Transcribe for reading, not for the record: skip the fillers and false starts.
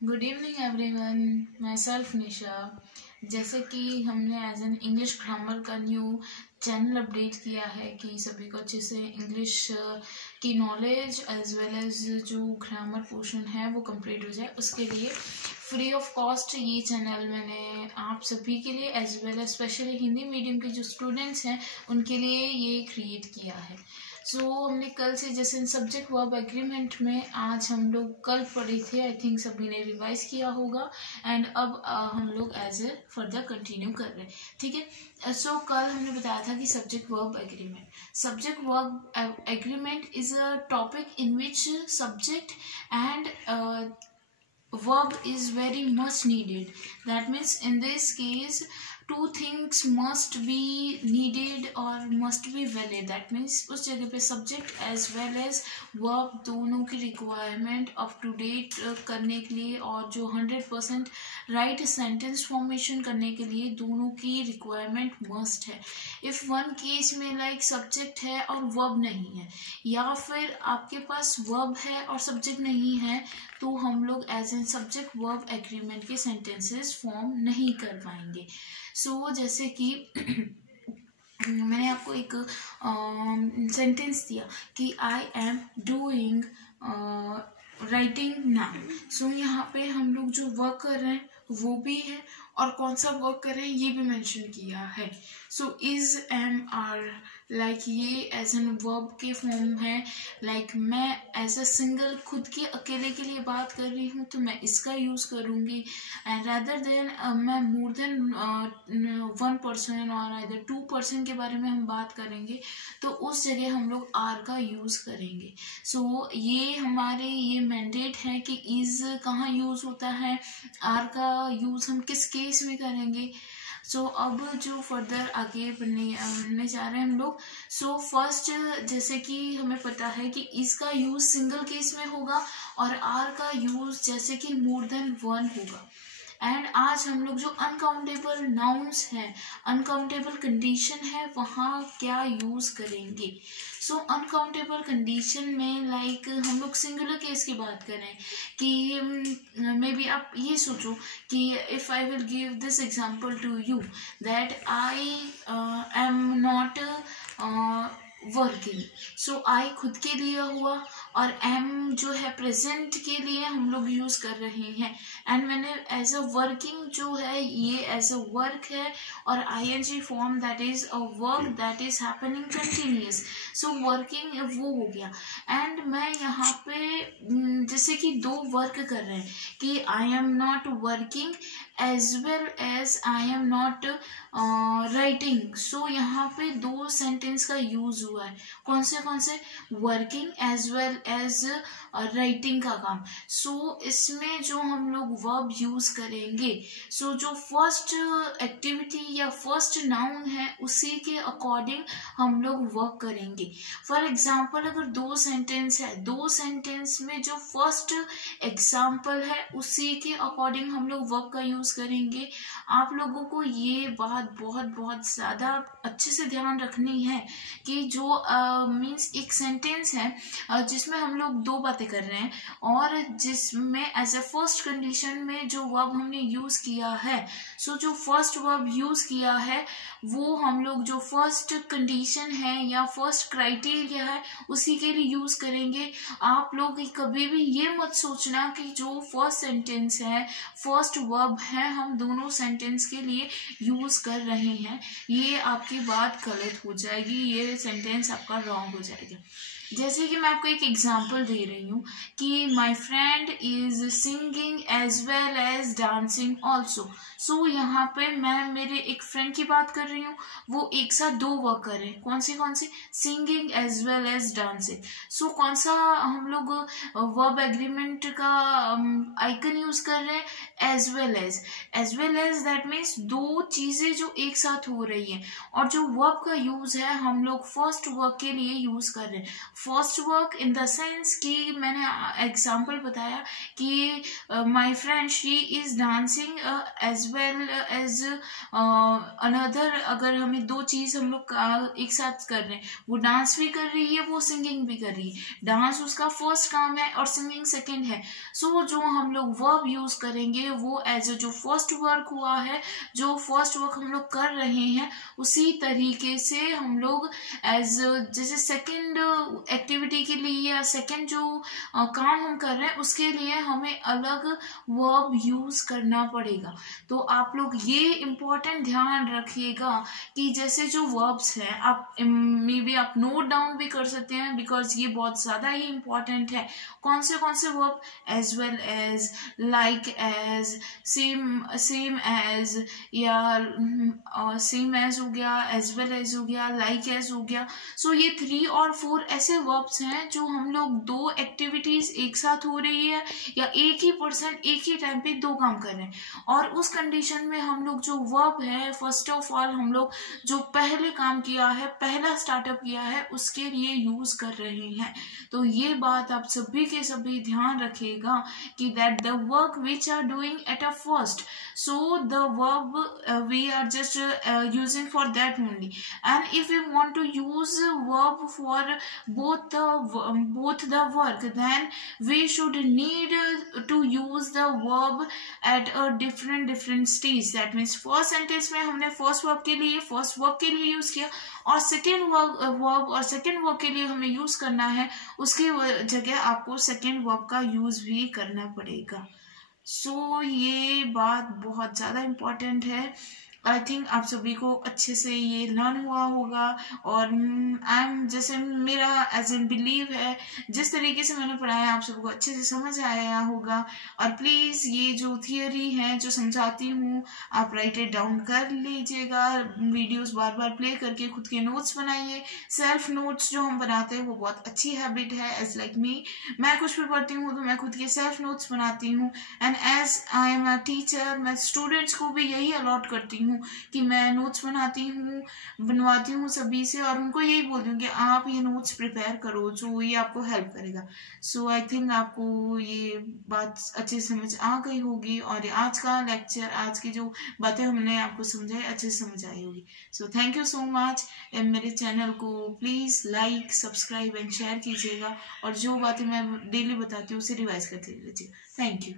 Good evening everyone, my self Nisha. जैसे कि हमने एज एन इंग्लिश ग्रामर का न्यू चैनल अपडेट किया है कि सभी को अच्छे से इंग्लिश की नॉलेज एज वेल एज जो ग्रामर पोर्शन है वो कंप्लीट हो जाए, उसके लिए फ्री ऑफ कॉस्ट ये चैनल मैंने आप सभी के लिए as well as specially Hindi medium के जो स्टूडेंट्स हैं उनके लिए ये क्रिएट किया है। हमने कल से जैसे सब्जेक्ट वर्ब एग्रीमेंट में आज हम लोग कल पढ़े थे, आई थिंक सभी ने रिवाइज किया होगा एंड अब हम लोग एज ए फर्दर कंटिन्यू कर रहे हैं। ठीक है। कल हमने बताया था कि subject verb agreement is a topic in which subject and verb is very much needed. That means in this case two things must be needed or must be valid. That means उस जगह पे subject as well as verb दोनों की requirement up to date करने के लिए और जो 100% right sentence formation करने के लिए दोनों की requirement must है। if one case में like subject है और verb नहीं है, या फिर आपके पास verb है और subject नहीं है, तो हम लोग as an subject verb agreement के सेंटेंसेस फॉर्म नहीं कर पाएंगे। जैसे कि मैंने आपको एक सेंटेंस दिया कि I am doing writing now. यहाँ पे हम लोग जो वर्क कर रहे हैं वो भी है और कौन सा वर्क कर रहे हैं ये भी मेंशन किया है। इज एम आर लाइक ये एज एन वर्ब के फॉर्म है। मैं एज अ सिंगल खुद के अकेले के लिए बात कर रही हूँ तो मैं इसका यूज करूँगी, एंड रादर देन मैं मोर देन 1 पर्सन और आइदर 2 पर्सन के बारे में हम बात करेंगे तो उस जगह हम लोग आर का यूज करेंगे। ये हमारे ये मैंडेट है कि इज कहाँ यूज होता है, आर का यूज हम किस केस में करेंगे। अब जो फर्दर आगे बढ़ने जा रहे हैं हम लोग। फर्स्ट जैसे कि हमें पता है कि इसका यूज सिंगल केस में होगा और आर का यूज जैसे कि मोर देन 1 होगा। एंड आज हम लोग जो अनकाउंटेबल नाउन्स हैं, अनकाउंटेबल कंडीशन है, वहाँ क्या यूज करेंगे। अनकाउंटेबल कंडीशन में हम लोग सिंगुलर केस की बात करें कि मे बी आप ये सोचो कि if I will give this example to you that I am not working. I खुद के लिए हुआ और एम जो है प्रेजेंट के लिए हम लोग यूज कर रहे हैं, एंड मैंने एज अ वर्किंग जो है ये एज अ वर्क है और ING form that is a work that is happening continuous. Working वो हो गया। एंड मैं यहाँ पे जैसे कि 2 वर्क कर रहे हैं कि I am not working as well as I am not writing. यहाँ पे 2 सेंटेंस का यूज हुआ है। कौन से working as well as writing का काम। इसमें जो हम लोग वर्ब यूज करेंगे, जो फर्स्ट एक्टिविटी या फर्स्ट नाउन है उसी के अकॉर्डिंग हम लोग वर्क करेंगे। फॉर एग्जाम्पल अगर 2 सेंटेंस है, 2 सेंटेंस में जो फर्स्ट एग्जाम्पल है उसी के अकॉर्डिंग हम लोग वर्क का यूज करेंगे। आप लोगों को ये बात बहुत ज्यादा अच्छे से ध्यान रखनी है कि जो मीन्स एक सेंटेंस है जिसमें हम लोग 2 बातें कर रहे हैं और जिसमें एज ए फर्स्ट कंडीशन में जो वर्ब हमने यूज किया है, जो फर्स्ट वर्ब यूज किया है वो हम लोग जो फर्स्ट कंडीशन है या फर्स्ट क्राइटेरिया है उसी के लिए यूज करेंगे। आप लोग कभी भी ये मत सोचना कि जो फर्स्ट सेंटेंस है, फर्स्ट वर्ब है, हम दोनों सेंटेंस के लिए यूज कर रहे हैं। ये आपकी बात गलत हो जाएगी, ये सेंटेंस आपका रॉन्ग हो जाएगा। जैसे कि मैं आपको एक एग्जाम्पल दे रही हूँ कि my friend is singing as well as dancing also. यहाँ पे मैं मेरे एक फ्रेंड की बात कर रही हूँ, वो एक साथ 2 वर्क कर रहे हैं। कौन से singing as well as dancing. कौन सा हम लोग वर्ब एग्रीमेंट का आइकन यूज कर रहे हैं, as well as that means 2 चीजें जो एक साथ हो रही है। और जो वर्ब का यूज है हम लोग फर्स्ट वर्क के लिए यूज कर रहे हैं। First work in the sense कि मैंने एग्जांपल बताया कि my friend she is dancing as well as another, अगर हमें दो चीज हम लोग एक साथ कर रहे हैं, वो डांस भी कर रही है, वो सिंगिंग भी कर रही है, डांस उसका फर्स्ट काम है और सिंगिंग सेकंड है। सो जो हम लोग वर्ब यूज करेंगे वो एज जो फर्स्ट वर्क हुआ है, जो फर्स्ट वर्क हम लोग कर रहे हैं, उसी तरीके से हम लोग एज जैसे सेकंड एक्टिविटी के लिए या सेकंड जो काम हम कर रहे हैं उसके लिए हमें अलग वर्ब यूज करना पड़ेगा। तो आप लोग ये इम्पोर्टेंट ध्यान रखिएगा कि जैसे जो वर्ब्स हैं आप मे बी आप नोट डाउन भी कर सकते हैं, बिकॉज ये बहुत ज्यादा ही इम्पोर्टेंट है। कौन से verb? As well as, like as, same as, या सेम एज हो गया, एज वेल एज हो गया, लाइक एज हो गया। सो ये 3 और 4 ऐसे वर्ब्स हैं जो हम लोग दो एक्टिविटीज एक साथ हो रही है या एक ही पर्सन एक ही टाइम पे दो काम कर रहे हैं, और उस कंडीशन में हम लोग जो वर्ब है फर्स्ट ऑफ ऑल हम लोग जो पहले काम किया है, पहला स्टार्टअप किया है, उसके लिए यूज कर रहे हैं। तो ये बात आप सभी के सभी ध्यान रखिएगा कि that the work which are doing at a first, so the verb we are just using for that only, and if we want to use verb for both the work, then we should need to use the verb at a different stage. That means first sentence में हमने first verb के लिए use किया, और second verb और second verb के लिए हमें यूज करना है, उसकी जगह आपको सेकेंड वर्ब का यूज भी करना पड़ेगा। सो ये बात बहुत ज़्यादा इम्पॉर्टेंट है। आई थिंक आप सभी को अच्छे से ये लर्न हुआ होगा, और आई एम जैसे मेरा एज एन बिलीव है जिस तरीके से मैंने पढ़ाया आप सबको अच्छे से समझ आया होगा। और प्लीज़ ये जो थियोरी है जो समझाती हूँ आप राइट इट डाउन कर लीजिएगा, वीडियोस बार बार प्ले करके खुद के नोट्स बनाइए। सेल्फ नोट्स जो हम बनाते हैं वो बहुत अच्छी हैबिट है। एज लाइक मी, मैं कुछ भी पढ़ती हूँ तो मैं खुद के सेल्फ नोट्स बनाती हूँ, and as I am a teacher मैं स्टूडेंट्स को भी यही अलॉट करती हूँ कि मैं नोट्स बनवाती हूँ सभी से, और उनको यही बोलती हूँ कि आप ये नोट्स प्रिपेयर करो जो ये आपको हेल्प करेगा। सो आई थिंक आपको ये बात अच्छे से समझ आ गई होगी, और आज का लेक्चर, आज की जो बातें हमने आपको समझाई अच्छे से समझ आई होगी। So thank you so much. मेरे चैनल को please like, subscribe and share कीजिएगा, और जो बातें मैं डेली बताती हूँ उसे रिवाइज करते रहिए। Thank you.